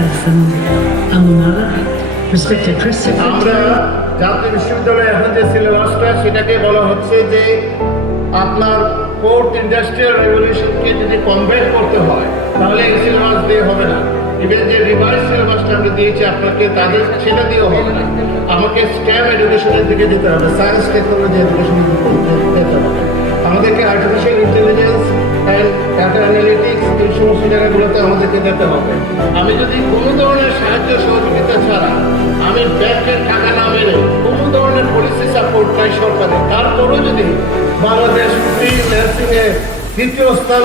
as alma mater, respected press আমরা secretary. জাতীয় বিশ্ববিদ্যালয়ে এখন যে সিলেবাসটা সেটাকে বলা হচ্ছে যে আপনার ফোর্থ ইন্ডাস্ট্রিয়াল রেভলিউশনকে যদি কমব্যাট করতে হয় তাহলে এই সিলেবাস দিয়ে হবে না। ইভেন যে রিভাইজ সিলেবাসটা আমরা দিয়েছি আপনাকে তাদের সেটা দিয়েও হবে না। আমাকে স্ট্যাম এডুকেশনের দিকে যেতে হবে, সায়েন্স টেকনোলজি এডুকেশনের দিকে যেতে হবে। আমাদেরকে artificial intelligence and data analytics এই সমস্ত জায়গাগুলোতে আমাদেরকে যেতে হবে। আমি যদি কোনো ধরনের সাহায্য সহযোগিতা ছাড়া আমি ব্যাংকের টাকা না মেরে কোনো ধরনের পলিসি সাপোর্ট চাই সরকারের, তারপরও যদি বাংলাদেশ ফ্রি নার্সিংয়ে দ্বিতীয় স্থান